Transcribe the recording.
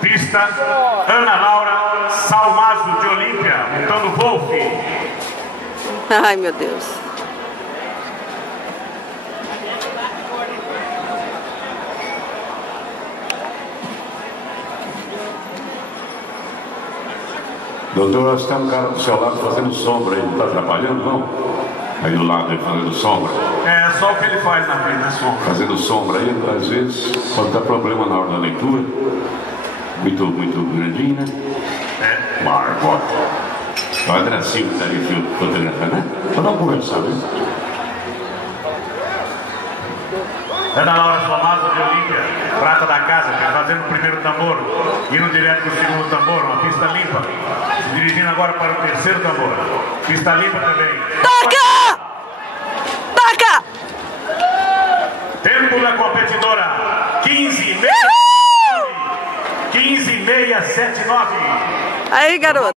Pista, Ana Laura Salmazo de Olímpia, montando Wolf. Ai, meu Deus. Doutor, acho que tem um cara do seu lado fazendo sombra aí, não está atrapalhando, não? Aí do lado ele fazendo sombra. É só o que ele faz na frente da sombra. Fazendo sombra aí, às vezes, pode dar problema na hora da leitura. Muito grandinho, né? É. Margot. Olha a gracinha que está ali fotografando, né? Vou dar uma conversada, hein? Ana Laura Salmazo de Olímpia, prata da casa, fazendo o primeiro tambor, indo direto para o segundo tambor, uma pista limpa, se dirigindo agora para o terceiro tambor, pista limpa também. Toca! Toca! Tempo da competidora, 15,679. Aí, garoto.